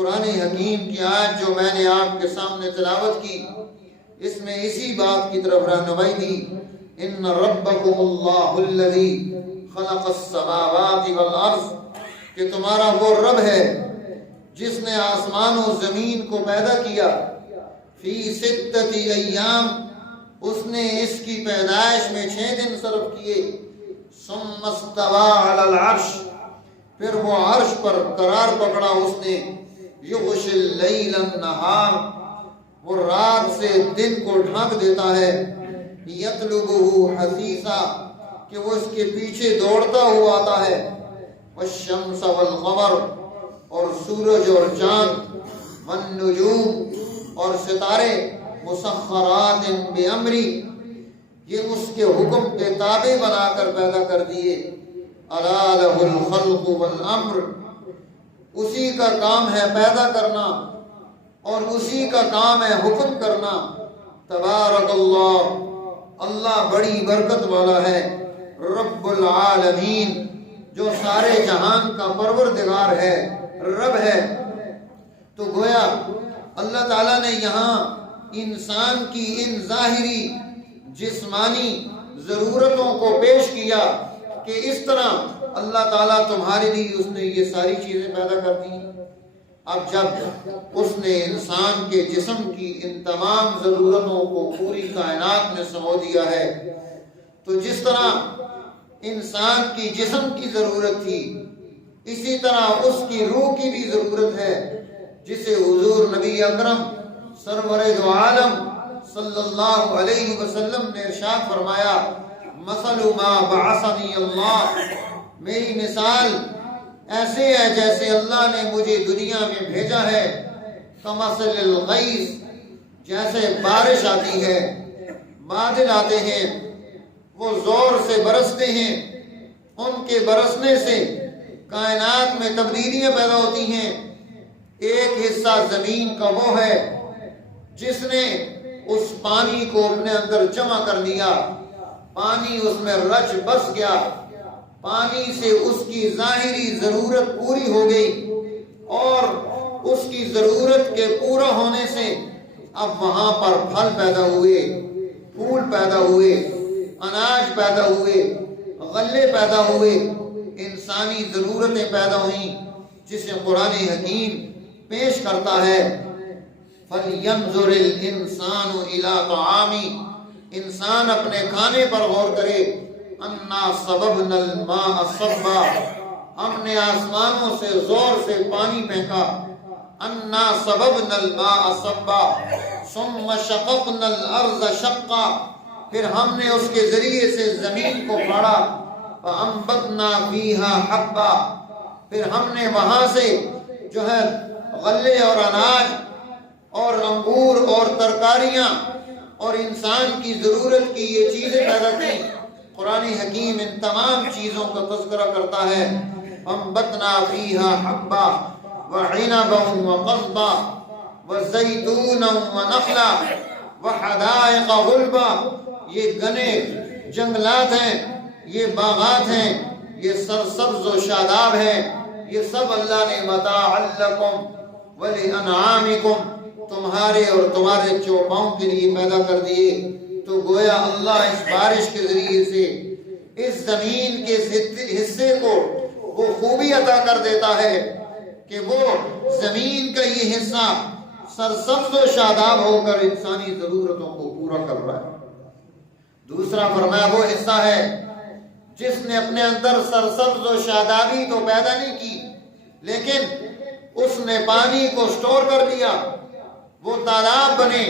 قرآن حکیم کی آیت جو میں نے آپ کے سامنے تلاوت کی، اس میں اسی بات کی طرف رہنمائی دی، ان ربکم اللہ الذی خلق السماوات والارض، کہ تمہارا وہ رب ہے جس نے آسمان و زمین کو پیدا کیا، فی ستۃ ایام، اس نے اس کی پیدائش میں 6 دن صرف کیے، ثم استوى علی العرش، پھر وہ عرش پر قرار پکڑا اس نے، یغشی اللیل النہار، وہ رات سے دن کو ڈھانک دیتا ہے، یطلبہ حثیثا، کہ وہ اس کے پیچھے دوڑتا ہوا آتا ہے، والشمس والقمر، اور سورج اور چاند، والنجوم، اور ستارے، مسخرات بامری، یہ اس کے حکم کے تابع بنا کر پیدا کر دیے، الا لہ الخلق والامر، اسی کا کام ہے پیدا کرنا اور اسی کا کام ہے حکم کرنا، تبارک اللہ، اللہ بڑی برکت والا ہے، رب العالمین، جو سارے جہان کا پروردگار ہے، رب ہے۔ تو گویا اللہ تعالیٰ نے یہاں انسان کی ان ظاہری جسمانی ضرورتوں کو پیش کیا کہ اس طرح اللہ تعالیٰ تمہارے لیے اس نے یہ ساری چیزیں پیدا کر دی۔ اب جب اس نے انسان کے جسم کی ان تمام ضرورتوں کو پوری کائنات میں سمو دیا ہے، تو جس طرح انسان کی جسم کی ضرورت تھی، اسی طرح اس کی روح کی بھی ضرورت ہے، جسے حضور نبی اکرم سرور دو عالم صلی اللہ علیہ وسلم نے ارشاد فرمایا، مثل ما بعثنی اللہ، میری مثال ایسے ہے جیسے اللہ نے مجھے دنیا میں بھیجا ہے، کمثل الغیث، جیسے بارش آتی ہے، بادل آتے ہیں، وہ زور سے برستے ہیں، ان کے برسنے سے کائنات میں تبدیلیاں پیدا ہوتی ہیں۔ ایک حصہ زمین کا وہ ہے جس نے اس پانی کو اپنے اندر جمع کر لیا، پانی اس میں رچ بس گیا، پانی سے اس کی ظاہری ضرورت پوری ہو گئی، اور اس کی ضرورت کے پورا ہونے سے اب وہاں پر پھل پیدا ہوئے، پھول پیدا ہوئے، اناج پیدا ہوئے، غلے پیدا ہوئے، انسانی ضرورتیں پیدا ہوئیں، جسے قرآن حکیم پیش کرتا ہے، فَلْيَنْظُرِ الْإِنسَانُ إِلَىٰ طَعَامِهِ، انسان اپنے کھانے پر غور کرے، اَنَّا صَبَبْنَا الْمَاءَ صَبًّا، ہم نے آسمانوں سے زور سے پانی پھینکا، اَنَّا صَبَبْنَا الْمَاءَ صَبًّا ثُمَّ شَقَقْنَا الْأَرْضَ شَقًّا، پھر ہم نے اس کے ذریعے سے زمین کو پھاڑا، فَأَنبَتْنَا فِيهَا حَبًّا، پھر ہم نے وہاں سے جو ہے غلے اور اناج اور انگور اور ترکاریاں اور انسان کی ضرورت کی یہ چیزیں پیدا کی۔ قرآن حکیم ان تمام چیزوں کا تذکرہ کرتا ہے، انبتنا فیہا حبا وعنبا وقضبا وزیتونا ونخلا وحدائق غلبا، یہ گنے جنگلات ہیں، یہ باغات ہیں، یہ سرسبز و شاداب ہیں، یہ سب اللہ نے متاعا لکم ولانعامکم، تمہارے اور تمہارے چوپاؤں کے لیے پیدا کر دیے۔ تو گویا اللہ اس بارش کے ذریعے سے اس زمین کے حصے کو وہ خوبی عطا کر دیتا ہے کہ وہ زمین کا یہ حصہ سرسبز و شاداب ہو کر انسانی ضرورتوں کو پورا کر رہا ہے۔ دوسرا فرمایا وہ حصہ ہے جس نے اپنے اندر سرسبز و شادابی تو پیدا نہیں کی، لیکن اس نے پانی کو سٹور کر دیا، وہ تالاب بنے،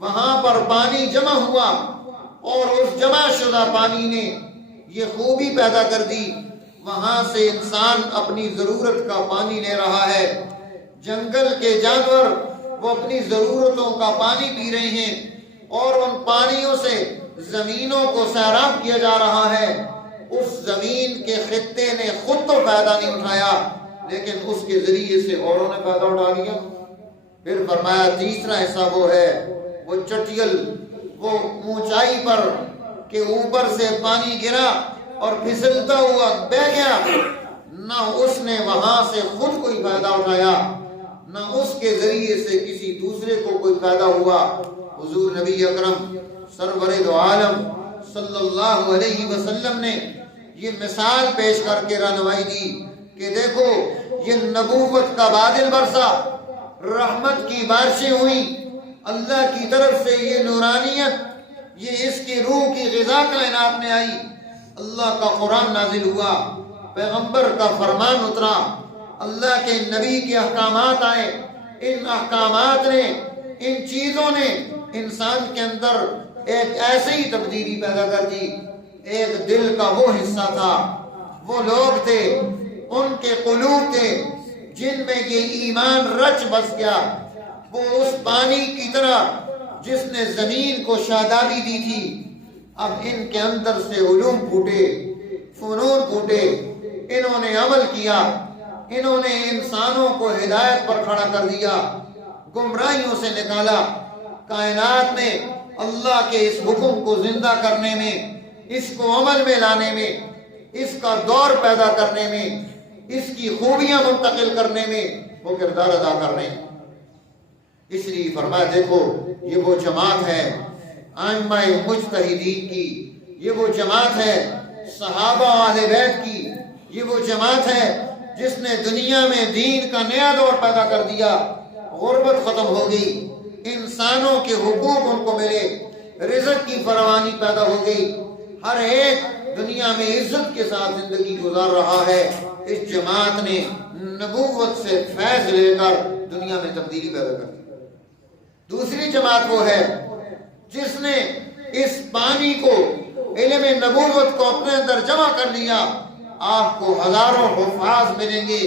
وہاں پر پانی جمع ہوا، اور اس جمع شدہ پانی نے یہ خوبی پیدا کر دی، وہاں سے انسان اپنی ضرورت کا پانی لے رہا ہے، جنگل کے جانور وہ اپنی ضرورتوں کا پانی پی رہے ہیں، اور ان پانیوں سے زمینوں کو سیراب کیا جا رہا ہے۔ اس زمین کے خطے نے خود تو فائدہ نہیں اٹھایا، لیکن اس کے ذریعے سے اوروں نے فائدہ اٹھا لیا۔ پھر فرمایا تیسرا حصہ وہ ہے، وہ چٹیل، وہ اونچائی پر کہ اوپر سے پانی گرا اور پھسلتا ہوا بہ گیا، نہ اس نے وہاں سے خود کوئی فائدہ اٹھایا، نہ اس کے ذریعے سے کسی دوسرے کو کوئی فائدہ ہوا۔ حضور نبی اکرم سرور دو عالم صلی اللہ علیہ وسلم نے یہ مثال پیش کر کے رہنمائی دی کہ دیکھو یہ نبوت کا بادل برسا، رحمت کی بارشیں ہوئی، اللہ کی طرف سے یہ نورانیت، یہ اس کی روح کی غذا کائنات میں آئی، اللہ کا قرآن نازل ہوا، پیغمبر کا فرمان اترا، اللہ کے نبی کے احکامات آئے۔ ان احکامات نے، ان چیزوں نے انسان کے اندر ایک ایسی تبدیلی پیدا کر دی۔ ایک دل کا وہ حصہ تھا، وہ لوگ تھے، ان کے قلوب تھے جن میں یہ ایمان رچ بس گیا، وہ اس پانی کی طرح جس نے زمین کو شادابی دی تھی۔ اب ان کے اندر سے علوم پھوٹے، فنون پھوٹے، انہوں نے عمل کیا، انہوں نے انسانوں کو ہدایت پر کھڑا کر دیا، گمراہیوں سے نکالا۔ کائنات میں اللہ کے اس حکم کو زندہ کرنے میں، اس کو عمل میں لانے میں، اس کا دور پیدا کرنے میں، اس کی خوبیاں منتقل کرنے میں وہ کردار ادا کر رہے ہیں۔ اس لیے فرمایا دیکھو یہ وہ جماعت ہے ائمہ مجتہدین کی، یہ وہ جماعت ہے صحابہ اہل بیت کی، یہ وہ جماعت ہے جس نے دنیا میں دین کا نیا دور پیدا کر دیا۔ غربت ختم ہو گئی، انسانوں کے حقوق ان کو ملے، رزق کی فراوانی پیدا ہو گئی، ہر ایک دنیا میں عزت کے ساتھ زندگی گزار رہا ہے۔ اس جماعت نے نبوت سے فیض لے کر دنیا میں تبدیلی پیدا کر دی۔ دوسری جماعت وہ ہے جس نے اس پانی کو، علم نبوت کو اپنے اندر جمع کر لیا۔ آپ کو ہزاروں حفاظ ملیں گے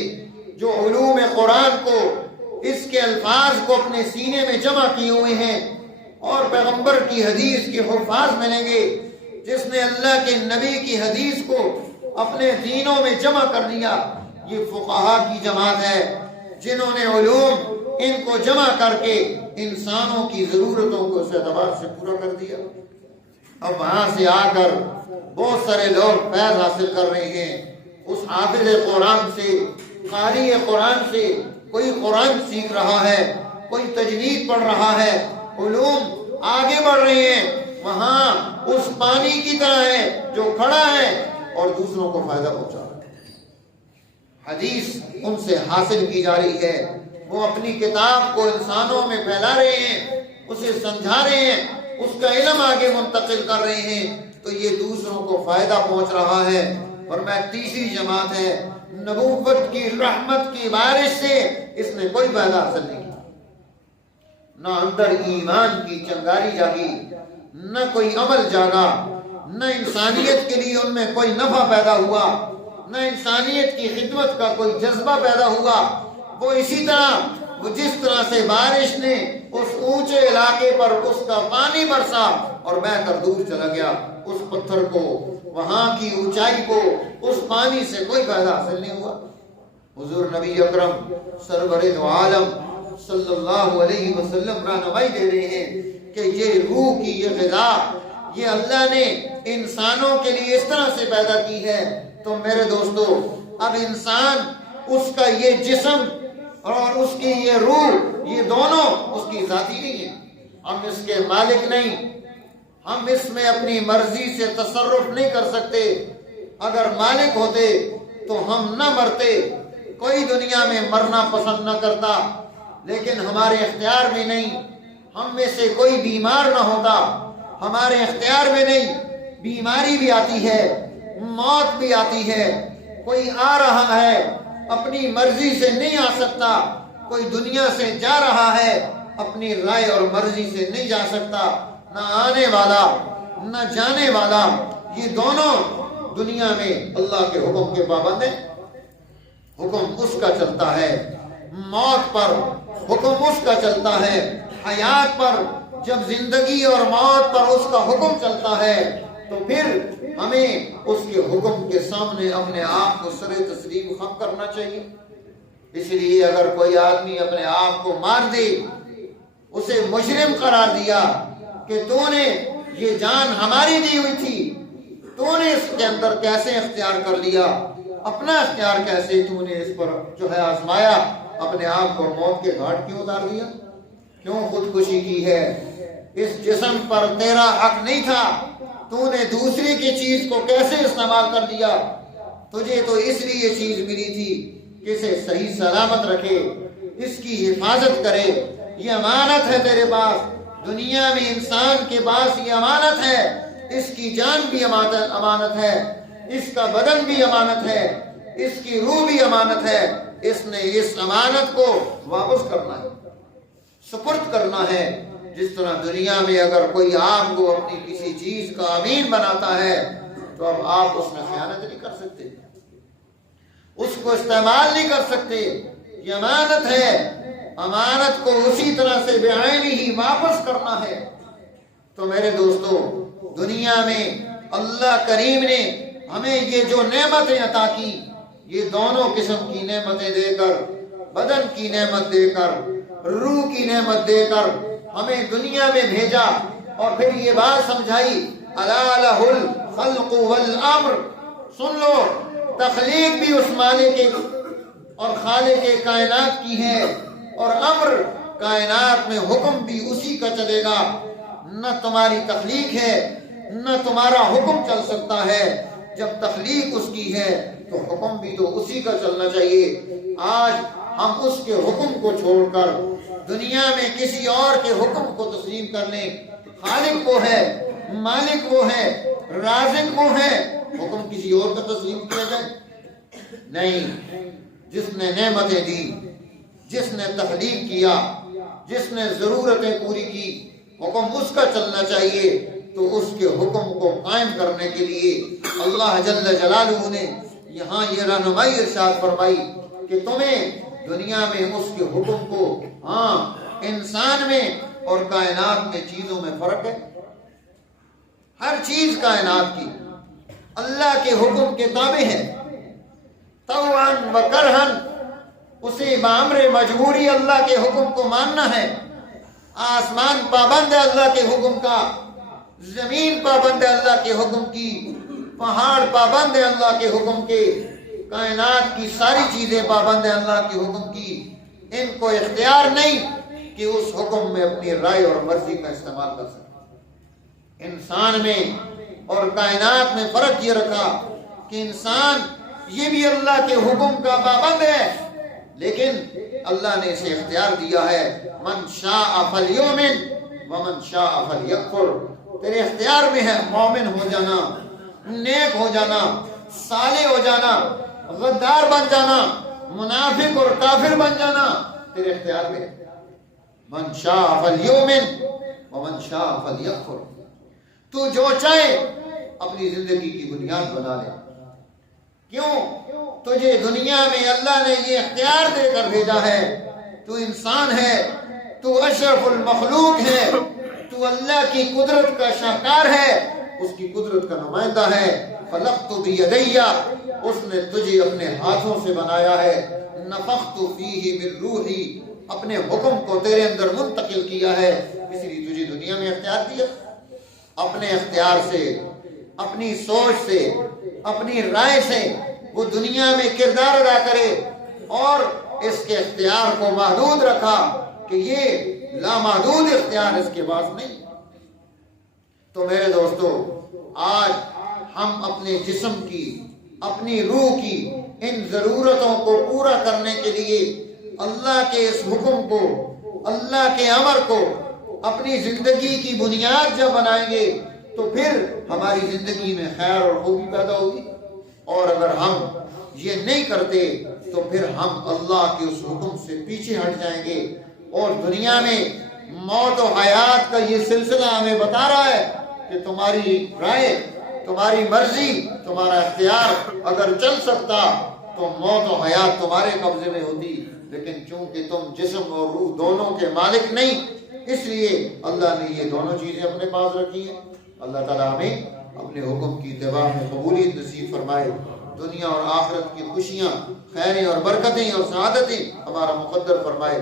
جو علوم قرآن کو، اس کے الفاظ کو اپنے سینے میں جمع کیے ہوئے ہیں، اور پیغمبر کی حدیث کے حفاظ ملیں گے جس نے اللہ کے نبی کی حدیث کو اپنے دینوں میں جمع کر لیا۔ یہ فقہا کی جماعت ہے جنہوں نے علوم ان کو جمع کر کے انسانوں کی ضرورتوں کو اس اعتبار سے پورا کر دیا۔ اب وہاں سے آ کر بہت سارے لوگ فیض حاصل کر رہے ہیں اس حافظ قرآن سے، قاری قرآن سے۔ کوئی قرآن سیکھ رہا ہے، کوئی تجوید پڑھ رہا ہے، علوم آگے بڑھ رہے ہیں، وہاں اس پانی کی طرح ہے جو کھڑا ہے اور دوسروں کو فائدہ پہنچا رہا ہے۔ حدیث ان سے حاصل کی جا رہی ہے، وہ اپنی کتاب کو انسانوں میں پھیلا رہے ہیں، اسے سمجھا رہے ہیں، اس کا علم آگے منتقل کر رہے ہیں، تو یہ دوسروں کو فائدہ پہنچ رہا ہے۔ اور میں تیسری جماعت ہے، نبوت کی رحمت کی بارش سے اس نے کوئی فائدہ حاصل نہیں کیا، نہ اندر ایمان کی چنگاری جاگی، نہ کوئی عمل جاگا، نہ انسانیت کے لیے ان میں کوئی نفع پیدا ہوا، نہ انسانیت کی خدمت کا کوئی جذبہ پیدا ہوا۔ وہ اسی طرح، وہ جس طرح سے بارش نے اس اونچے علاقے پر اس کا پانی برسا اور بہہ کر دور چلا گیا، اس پتھر کو، وہاں کی اونچائی کو، اس پانی سے کوئی فائدہ حاصل نہیں ہوا۔ حضور نبی اکرم سرور دو عالم صلی اللہ علیہ وسلم رہنمائی دے رہے ہیں کہ یہ روح کی یہ غذا، یہ اللہ نے انسانوں کے لیے اس طرح سے پیدا کی ہے۔ تو میرے دوستو، اب انسان، اس کا یہ جسم اور اس کی یہ روح، یہ دونوں اس کی ذاتی نہیں ہے، ہم اس کے مالک نہیں، ہم اس میں اپنی مرضی سے تصرف نہیں کر سکتے۔ اگر مالک ہوتے تو ہم نہ مرتے، کوئی دنیا میں مرنا پسند نہ کرتا، لیکن ہمارے اختیار میں نہیں، ہم میں سے کوئی بیمار نہ ہوتا، ہمارے اختیار میں نہیں، بیماری بھی آتی ہے، موت بھی آتی ہے، کوئی آ رہا ہے اپنی مرضی سے نہیں آ سکتا، کوئی دنیا سے جا رہا ہے اپنی رائے اور مرضی سے نہیں جا سکتا، نہ آنے والا نہ جانے والا، یہ دونوں دنیا میں اللہ کے حکم کے پابند ہیں۔ حکم اس کا چلتا ہے، موت پر حکم اس کا چلتا ہے، حیات پر، جب زندگی اور موت پر اس کا حکم چلتا ہے تو پھر ہمیں اس کے حکم کے سامنے اپنے آپ کو سر تسلیم خم کرنا چاہیے۔ اس لیے اگر کوئی آدمی اپنے آپ کو مار دے، اسے مجرم قرار دیا کہ تو نے یہ جان ہماری دی ہوئی تھی، تو نے اس کے اندر کیسے اختیار کر لیا، اپنا اختیار کیسے تو نے اس پر جو ہے آزمایا، اپنے آپ کو موت کے گھاٹ کیوں اتار دیا؟ کیوں خودکشی کی ہے؟ اس جسم پر تیرا حق نہیں تھا، تو نے دوسری کی چیز کو کیسے استعمال کر دیا؟ تجھے تو اس لیے یہ چیز ملی تھی کہ اسے صحیح سلامت رکھے، اس کی حفاظت کرے، یہ امانت ہے تیرے پاس۔ دنیا میں انسان کے پاس یہ امانت ہے، اس کی جان بھی امانت ہے، اس کا بدن بھی امانت ہے، اس کی روح بھی امانت ہے۔ اس نے اس امانت کو واپس کرنا ہے، سپرد کرنا ہے۔ جس طرح دنیا میں اگر کوئی آپ کو اپنی کسی چیز کا امین بناتا ہے تو اب آپ اس میں خیانت نہیں کر سکتے، اس کو استعمال نہیں کر سکتے۔ یہ امانت ہے، امانت کو اسی طرح سے بعینی ہی واپس کرنا ہے۔ تو میرے دوستو، دنیا میں اللہ کریم نے ہمیں یہ جو نعمتیں عطا کی، یہ دونوں قسم کی نعمتیں دے کر، بدن کی نعمت دے کر، روح کی نعمت دے کر ہمیں دنیا میں بھیجا، اور پھر یہ بات سمجھائی، الا لہ الخلق والامر، سن لو تخلیق بھی اس مالک اور خالق کائنات کی ہے، اور امر کائنات میں حکم بھی اسی کا چلے گا۔ نہ تمہاری تخلیق ہے نہ تمہارا حکم چل سکتا ہے، جب تخلیق اس کی ہے تو حکم بھی تو اسی کا چلنا چاہیے۔ آج ہم اس کے حکم کو چھوڑ کر دنیا میں کسی اور کے حکم کو تسلیم کر لیں۔ خالق وہ ہے، مالک وہ ہے، رازق وہ ہے، حکم کسی اور کا تسلیم کیا جائے؟ نہیں۔ جس نے نعمتیں دی، جس نے تخلیق کیا، جس نے ضرورتیں پوری کی، حکم اس کا چلنا چاہیے۔ تو اس کے حکم کو قائم کرنے کے لیے اللہ جل جلالہ نے یہاں یہ رہنمائی ارشاد فرمائی کہ تمہیں دنیا میں اس کے حکم کو، ہاں انسان میں اور کائنات میں چیزوں میں فرق ہے۔ ہر چیز کائنات کی اللہ کے حکم کے تابع ہے، طوعاً و کرہاً، اسے بامر مجبوری اللہ کے حکم کو ماننا ہے۔ آسمان پابند ہے اللہ کے حکم کا، زمین پابند ہے اللہ کے حکم کی، پہاڑ پابند ہے اللہ کے حکم کے، کائنات کی ساری چیزیں پابند ہیں اللہ کے حکم کی۔ ان کو اختیار نہیں کہ اس حکم میں اپنی رائے اور مرضی کا استعمال کر سکے۔ انسان میں اور کائنات میں فرق یہ رکھا کہ انسان یہ بھی اللہ کے حکم کا پابند ہے، لیکن اللہ نے اسے اختیار دیا ہے، من شاء فلیؤمن ومن شاء فلیکفر۔ تیرے اختیار میں ہے مومن ہو جانا، نیک ہو جانا، صالح ہو جانا، غدار بن جانا، منافق اور کافر بن جانا، تیرے اختیار میں ہے۔ من شاء فلیؤمن ومن شاء فلیکفر۔ تو جو چاہے اپنی زندگی کی بنیاد بنا لے۔ کیوں؟ تجھے دنیا میں اللہ نے یہ اختیار دے کر بھیجا ہے، تو انسان ہے، تو اشرف المخلوق ہے، تو اللہ کی قدرت کا شاہکار ہے، اس کی قدرت کا نمائندہ ہے۔ خلقت بیدی، اس نے تجھے اپنے ہاتھوں سے بنایا ہے۔ نفخت فیہ من روحی، اپنے حکم کو تیرے اندر منتقل کیا ہے، اس لیے تجھے دنیا میں اختیار دیا۔ اپنے اختیار سے، اپنی سوچ سے، اپنی رائے سے وہ دنیا میں کردار ادا کرے، اور اس کے اختیار کو محدود رکھا کہ یہ لامحدود اختیار اس کے پاس نہیں۔ تو میرے دوستو، آج ہم اپنے جسم کی، اپنی روح کی ان ضرورتوں کو پورا کرنے کے لیے اللہ کے اس حکم کو، اللہ کے امر کو اپنی زندگی کی بنیاد جب بنائیں گے تو پھر ہماری زندگی میں خیر اور خوبی پیدا ہوگی۔ اور اگر ہم یہ نہیں کرتے تو پھر ہم اللہ کے اس حکم سے پیچھے ہٹ جائیں گے، اور دنیا میں موت و حیات کا یہ سلسلہ ہمیں بتا رہا ہے کہ تمہاری رائے، تمہاری مرضی، تمہارا اختیار اگر چل سکتا تو موت و حیات تمہارے قبضے میں ہوتی، لیکن چونکہ تم جسم اور روح دونوں کے مالک نہیں، اس لیے اللہ نے یہ دونوں چیزیں اپنے پاس رکھی ہیں۔ اللہ تعالیٰ ہمیں اپنے حکم کی اتباع میں قبولیت نصیب فرمائے، دنیا اور آخرت کی خوشیاں، خیریں اور برکتیں اور سعادتیں ہمارا مقدر فرمائے۔